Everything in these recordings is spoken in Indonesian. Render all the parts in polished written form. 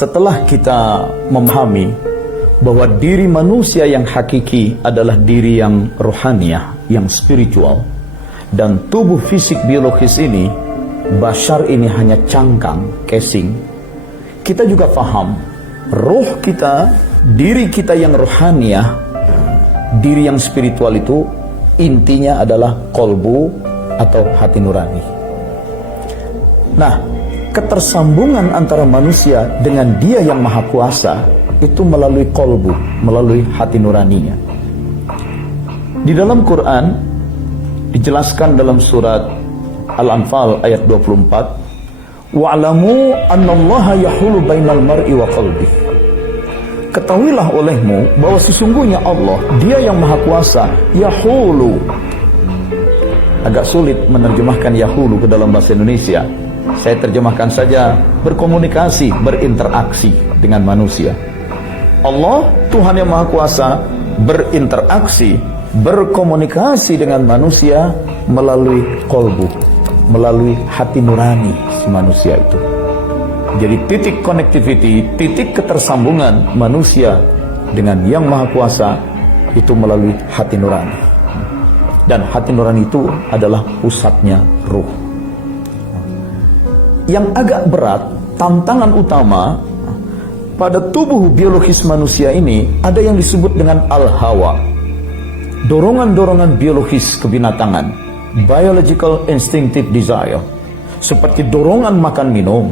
Setelah kita memahami bahwa diri manusia yang hakiki adalah diri yang rohaniah, yang spiritual, dan tubuh fisik biologis ini, bashar ini hanya cangkang, casing, kita juga paham roh kita, diri kita yang rohaniah, diri yang spiritual itu intinya adalah kolbu atau hati nurani. Nah, ketersambungan antara manusia dengan Dia yang Maha Kuasa itu melalui kolbu, melalui hati nuraninya. Di dalam Quran dijelaskan dalam surat Al-Anfal ayat 24, wa'lamu annallaha yahulu bainal mar'i wa qalbi. Ketahuilah olehmu bahwa sesungguhnya Allah, Dia yang Maha Kuasa, yahulu. Agak sulit menerjemahkan yahulu ke dalam bahasa Indonesia. Saya terjemahkan saja berkomunikasi, berinteraksi dengan manusia. Allah, Tuhan yang Maha Kuasa, berinteraksi, berkomunikasi dengan manusia melalui kolbu, melalui hati nurani si manusia itu. Jadi titik connectivity, titik ketersambungan manusia dengan Yang Maha Kuasa itu melalui hati nurani. Dan hati nurani itu adalah pusatnya ruh. Yang agak berat, tantangan utama pada tubuh biologis manusia ini ada yang disebut dengan al-hawa. Dorongan-dorongan biologis kebinatangan, biological instinctive desire, seperti dorongan makan minum,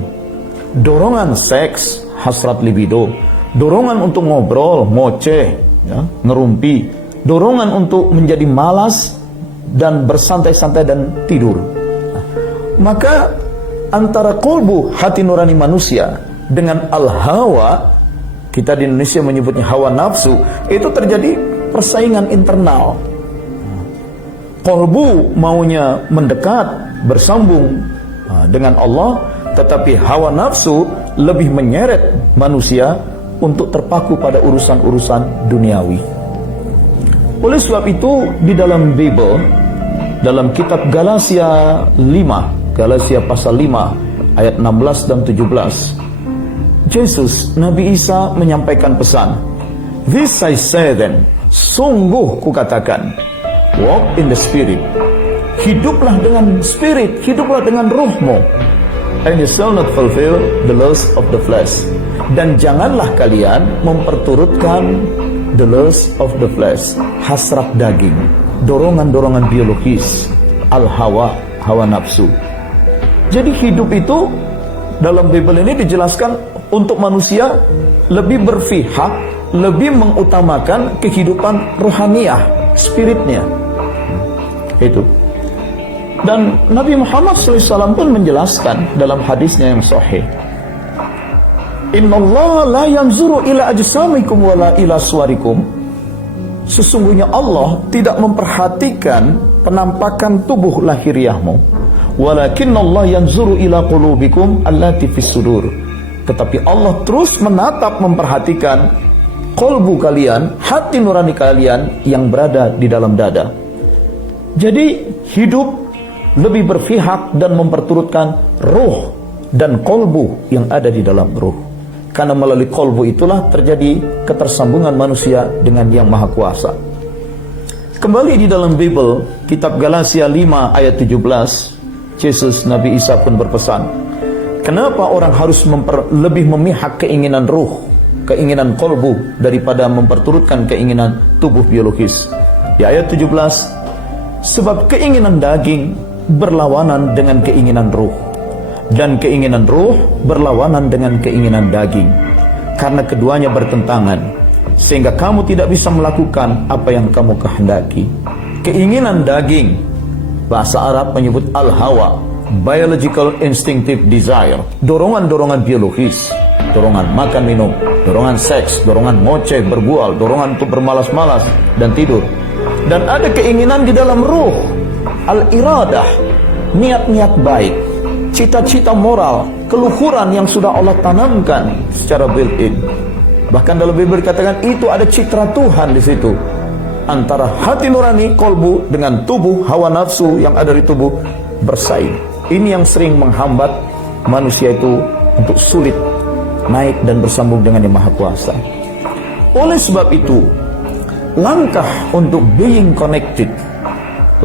dorongan seks, hasrat libido, dorongan untuk ngobrol, ngoceh, ya, ngerumpi, dorongan untuk menjadi malas dan bersantai-santai dan tidur. Maka antara kolbu hati nurani manusia dengan al-hawa, kita di Indonesia menyebutnya hawa nafsu, itu terjadi persaingan internal. Kolbu maunya mendekat, bersambung dengan Allah, tetapi hawa nafsu lebih menyeret manusia untuk terpaku pada urusan-urusan duniawi. Oleh sebab itu, di dalam Bible, dalam kitab Galatia 5, Galatia pasal 5 ayat 16 dan 17, Yesus, Nabi Isa menyampaikan pesan, "This I say then, sungguh kukatakan, walk in the spirit." Hiduplah dengan spirit, hiduplah dengan rohmu. "And you shall not fulfill the lust of the flesh." Dan janganlah kalian memperturutkan the lust of the flesh, hasrat daging, dorongan-dorongan biologis, al-hawa, hawa nafsu. Jadi hidup itu dalam Bible ini dijelaskan untuk manusia lebih berpihak, lebih mengutamakan kehidupan rohaniah, spiritnya. Itu. Dan Nabi Muhammad SAW pun menjelaskan dalam hadisnya yang sahih, "Innallaha la yanzuru ila ajsamikum wala ila suwarikum." Sesungguhnya Allah tidak memperhatikan penampakan tubuh lahiriahmu, walakinnallaha yanzuru ila qulubikum allati fis sudur. Tetapi Allah terus menatap, memperhatikan kolbu kalian, hati nurani kalian yang berada di dalam dada. Jadi hidup lebih berpihak dan memperturutkan roh dan kolbu yang ada di dalam roh. Karena melalui kolbu itulah terjadi ketersambungan manusia dengan Yang Maha Kuasa. Kembali di dalam Bible, kitab Galatia 5 ayat 17, Yesus, Nabi Isa pun berpesan, kenapa orang harus lebih memihak keinginan ruh, keinginan kolbu daripada memperturutkan keinginan tubuh biologis. Di ayat 17, sebab keinginan daging berlawanan dengan keinginan ruh, dan keinginan ruh berlawanan dengan keinginan daging, karena keduanya bertentangan, sehingga kamu tidak bisa melakukan apa yang kamu kehendaki. Keinginan daging, bahasa Arab menyebut al-hawa, biological instinctive desire, dorongan-dorongan biologis, dorongan makan minum, dorongan seks, dorongan ngoceh, berbual, dorongan untuk bermalas-malas dan tidur. Dan ada keinginan di dalam ruh, al-iradah, niat-niat baik, cita-cita moral, keluhuran yang sudah Allah tanamkan secara built-in. Bahkan dalam Bible dikatakan itu ada citra Tuhan di situ. Antara hati nurani, kolbu, dengan tubuh, hawa nafsu yang ada di tubuh bersaing. Ini yang sering menghambat manusia itu untuk sulit naik dan bersambung dengan Yang Maha Kuasa. Oleh sebab itu, langkah untuk being connected,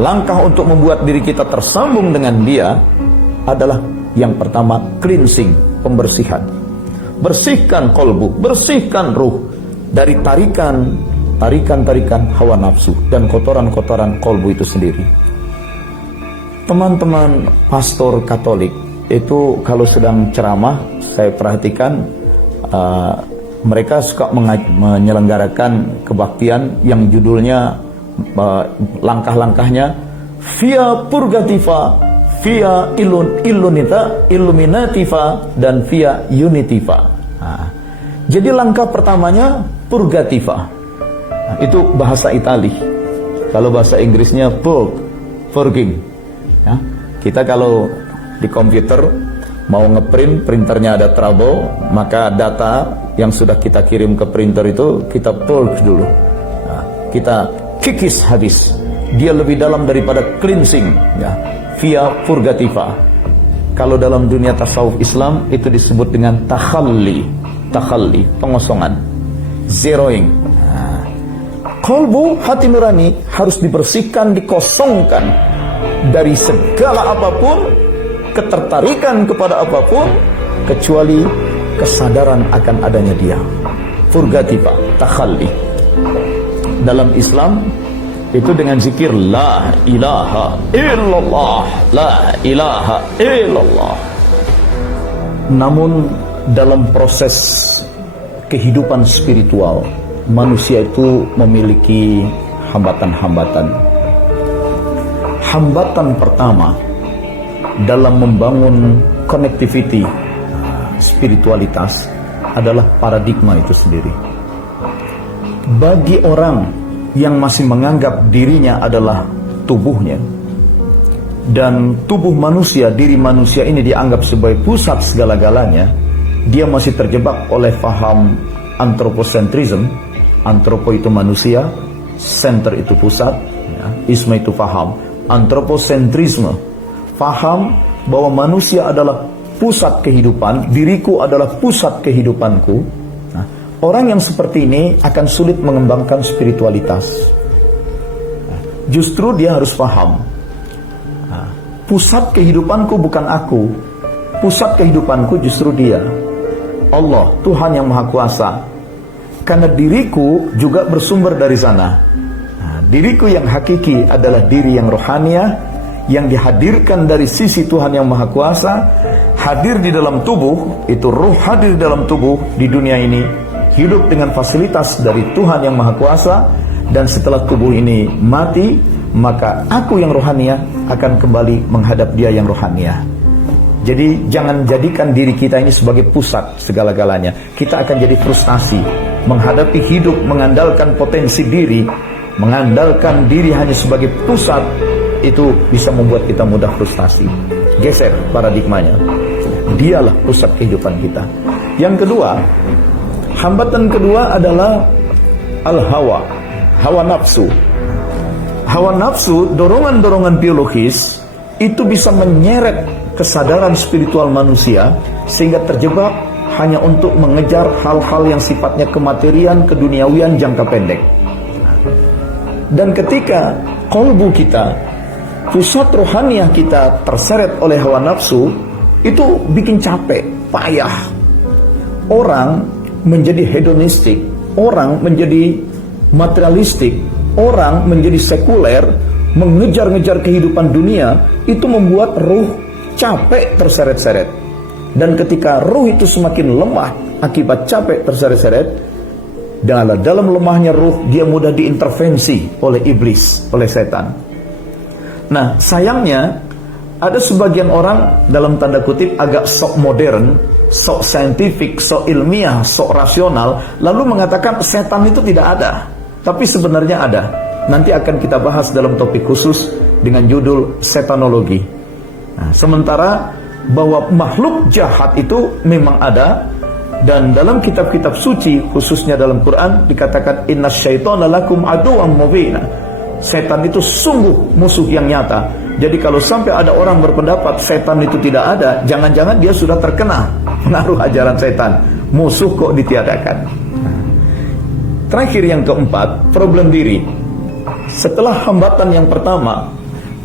langkah untuk membuat diri kita tersambung dengan Dia adalah yang pertama, cleansing, pembersihan. Bersihkan kolbu, bersihkan ruh dari tarikan hawa nafsu dan kotoran-kotoran kolbu itu sendiri. Teman-teman pastor Katolik itu kalau sedang ceramah, saya perhatikan mereka suka menyelenggarakan kebaktian yang judulnya langkah-langkahnya via purgativa, via illuminativa, dan via unitiva. Jadi langkah pertamanya purgativa. Itu bahasa Itali. Kalau bahasa Inggrisnya purging. Ya. Kita kalau di komputer mau ngeprint, printernya ada trouble, maka data yang sudah kita kirim ke printer itu kita purge dulu. Kita kikis habis. Dia lebih dalam daripada cleansing, ya, via purgativa. Kalau dalam dunia tasawuf Islam itu disebut dengan takhalli, pengosongan, zeroing. Kolbu, hati nurani harus dibersihkan, dikosongkan dari segala apapun, ketertarikan kepada apapun, kecuali kesadaran akan adanya Dia. Purgativa, takhalli. Dalam Islam itu dengan zikir la ilaha illallah, la ilaha illallah. Namun dalam proses kehidupan spiritual, manusia itu memiliki hambatan-hambatan. Hambatan pertama dalam membangun connectivity spiritualitas adalah paradigma itu sendiri. Bagi orang yang masih menganggap dirinya adalah tubuhnya, dan tubuh manusia, diri manusia ini dianggap sebagai pusat segala-galanya, dia masih terjebak oleh faham anthropocentrism. Antropo itu manusia, center itu pusat, ya. Isma itu faham. Anthropocentrisme, faham bahwa manusia adalah pusat kehidupan, diriku adalah pusat kehidupanku. Nah, orang yang seperti ini akan sulit mengembangkan spiritualitas. Nah, justru dia harus paham, pusat kehidupanku bukan aku, pusat kehidupanku justru Dia, Allah, Tuhan yang Maha Kuasa. Karena diriku juga bersumber dari sana. Nah, diriku yang hakiki adalah diri yang rohaniah, yang dihadirkan dari sisi Tuhan yang Maha Kuasa, hadir di dalam tubuh. Itu ruh hadir di dalam tubuh di dunia ini, hidup dengan fasilitas dari Tuhan yang Maha Kuasa. Dan setelah tubuh ini mati, maka aku yang rohaniah akan kembali menghadap Dia yang rohaniah. Jadi jangan jadikan diri kita ini sebagai pusat segala-galanya. Kita akan jadi frustasi menghadapi hidup, mengandalkan potensi diri, mengandalkan diri hanya sebagai pusat. Itu bisa membuat kita mudah frustasi. Geser paradigmanya. Dialah pusat kehidupan kita. Yang kedua, hambatan kedua adalah al-hawa, hawa nafsu. Hawa nafsu, dorongan-dorongan biologis, itu bisa menyeret kesadaran spiritual manusia sehingga terjebak hanya untuk mengejar hal-hal yang sifatnya kematerian, keduniawian jangka pendek. Dan ketika kolbu kita, pusat rohaniah kita terseret oleh hawa nafsu, itu bikin capek, payah. Orang menjadi hedonistik, orang menjadi materialistik, orang menjadi sekuler, mengejar-ngejar kehidupan dunia, itu membuat ruh capek terseret-seret. Dan ketika ruh itu semakin lemah akibat capek terseret-seret, dalam lemahnya ruh, dia mudah diintervensi oleh iblis, oleh setan. Nah, sayangnya ada sebagian orang dalam tanda kutip agak sok modern, sok saintifik, sok ilmiah, sok rasional, lalu mengatakan setan itu tidak ada. Tapi sebenarnya ada. Nanti akan kita bahas dalam topik khusus dengan judul setanologi. Nah, sementara bahwa makhluk jahat itu memang ada, dan dalam kitab-kitab suci, khususnya dalam Quran, dikatakan inna syaitana lakum aduwwan mubina. Setan itu sungguh musuh yang nyata. Jadi kalau sampai ada orang berpendapat setan itu tidak ada, jangan-jangan dia sudah terkena pengaruh ajaran setan. Musuh kok ditiadakan. Terakhir yang keempat, problem diri. Setelah hambatan yang pertama,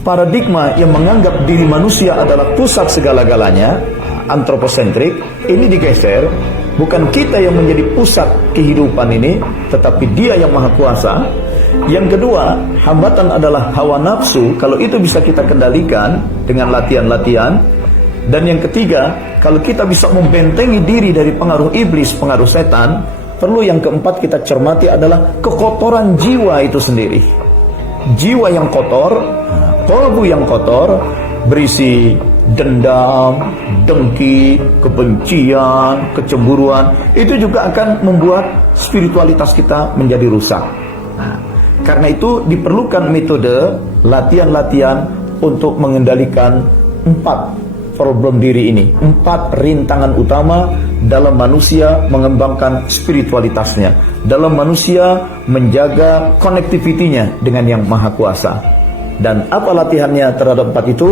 paradigma yang menganggap diri manusia adalah pusat segala-galanya, antroposentrik, ini digeser. Bukan kita yang menjadi pusat kehidupan ini, tetapi Dia yang Maha Kuasa. Yang kedua, hambatan adalah hawa nafsu. Kalau itu bisa kita kendalikan dengan latihan-latihan. Dan yang ketiga, kalau kita bisa membentengi diri dari pengaruh iblis, pengaruh setan, perlu yang keempat kita cermati adalah kekotoran jiwa itu sendiri. Jiwa yang kotor, kalbu yang kotor, berisi dendam, dengki, kebencian, kecemburuan, itu juga akan membuat spiritualitas kita menjadi rusak. Karena itu diperlukan metode latihan-latihan untuk mengendalikan 4 problem diri ini, 4 rintangan utama dalam manusia mengembangkan spiritualitasnya, dalam manusia menjaga konektivitinya dengan Yang Maha Kuasa. Dan apa latihannya terhadap 4 itu?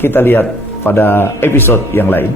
Kita lihat pada episode yang lain.